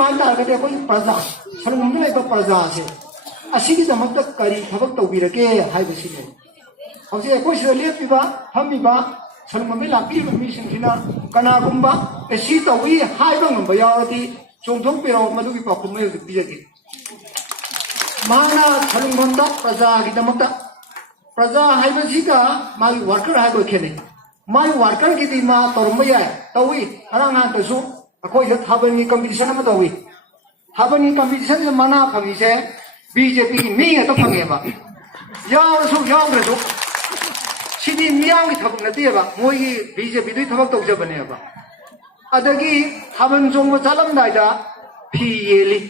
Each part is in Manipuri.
ꯄꯥꯟꯗ ꯀꯗꯦ ꯑꯩꯈꯣꯏ ꯄ꯭ꯔꯖꯥ ꯁꯔꯨꯡꯗ ꯂꯩꯕ ꯄ꯭ꯔꯖꯥꯁꯦ ꯑꯁꯤꯒꯤꯗꯃꯛꯇ ꯀꯔꯤ ꯊꯕꯛ ꯇꯧꯕꯤꯔꯒꯦ ꯍꯥꯏꯕꯁꯤꯅꯤ ꯍꯧꯖꯤꯛ ꯑꯩꯈꯣꯏ ꯁꯤꯗ ꯂꯦꯞꯄꯤꯕ ꯐꯝꯃꯤꯕ ꯁꯔꯨꯡ ꯂꯥꯛꯄꯤꯔꯤꯕ ꯃꯤꯁꯤꯡꯁꯤꯅ ꯀꯅꯥꯒꯨꯝꯕ ꯁꯤ ꯇꯧꯏ ꯍꯥꯏꯕ ꯉꯝꯕ ꯌꯥꯎꯔꯗꯤ ꯆꯣꯡꯊꯣꯛꯄꯤꯔꯛꯑꯣ ꯃꯗꯨꯒꯤ ꯄꯥꯎꯈꯨꯝ ꯑꯩ ꯍꯧꯖꯤꯛ ꯄꯤꯖꯒꯦ ꯃꯥꯅ ꯁꯔꯨꯡꯕꯝꯗ ꯄ꯭ꯔꯖꯥꯒꯤꯗꯃꯛꯇ ꯄ꯭ꯔꯖꯥ ꯍꯥꯏꯕꯁꯤꯒ ꯃꯥꯒꯤ ꯋꯥꯔꯀꯔ ꯍꯥꯏꯕ ꯈꯦꯠꯅꯩ ꯃꯥꯒꯤ ꯋꯥꯔꯀꯔꯒꯤꯗꯤ ꯃꯥ ꯇꯧꯔꯝꯕ ꯌꯥꯏ ꯇꯧꯏ ꯉꯔꯥꯡ ꯅꯍꯥꯟꯇꯁꯨ ꯑꯩꯈꯣꯏꯗ ꯊꯥꯕꯜꯒꯤ ꯀꯝꯄꯤꯇꯤꯁꯟ ꯑꯃ ꯇꯧꯏ ꯊꯥꯕꯜꯒꯤ ꯀꯝꯄꯤꯇꯤꯁꯟꯁꯤꯗ ꯃꯅꯥ ꯐꯪꯉꯤꯁꯦ BJPꯒꯤ ꯃꯤ ꯉꯥꯛꯇ ꯐꯪꯉꯦꯕ ꯌꯥꯎꯔꯁꯨ ꯌꯥꯎꯗ꯭ꯔꯁꯨ सिदी मियाम की थबक नतीबा मोई बीजेपी थबक तौजबनेबा अदगी थाबन जोंग चलमदाइदा फी येली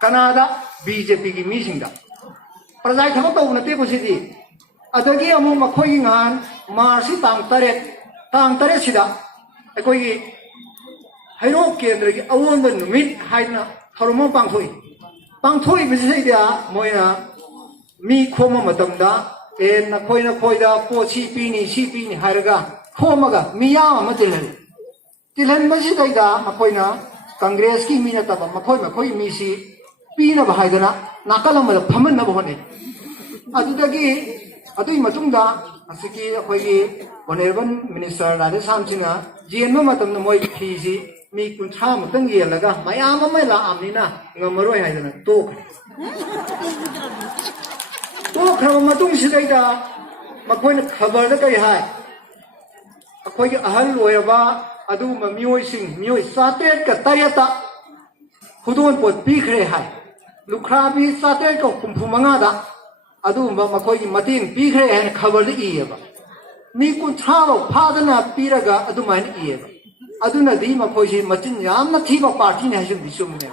कनादा बीजेपी की मीसिंगदा प्रजा थबक तौ नते बसिदी अदगी अमु मखोई ngan मार्सी तांग तरे सिदा अकोई हैरो केंद्र की अवोन नुमित हाइना थरमो पांगथोई बिसिदा मोइना मी खोमा मतमदा नखोई नखोईदा पोची पीनी हारगा खोमगा मियाम अमा तिलहन मसिदैदा मखोइना कांग्रेस की मीना तब मखोई मीसी पीना बहाइदना नाकल अमदा फमन होने अदुदगी अदुई मतुंगदा असकी अखोई ऑनरेबल मिनिस्टर राधेश्यामसिना जेनम मतमना मोई फीसी मी कुंथा मतंग येलगा मयाम अमा लाआमनिना ngamaroy haidana तो खरब मतुंग सिदैदा मखोइना खबरदा कई हाय अखोई अहल लोयबा अदु मियोई सातेट का तरेता खुदोन पोत पीखरे हाय लुखराबी सातेट का कुंफु मंगादा अदु मखोई मतीन पीखरे हाय खबर इयबा मी कुंथारो फादना पीरगा अदु माइन इयबा अदुना दी मखोई मचिन यामना थीबा पार्टी ने हाइसम बिसुमने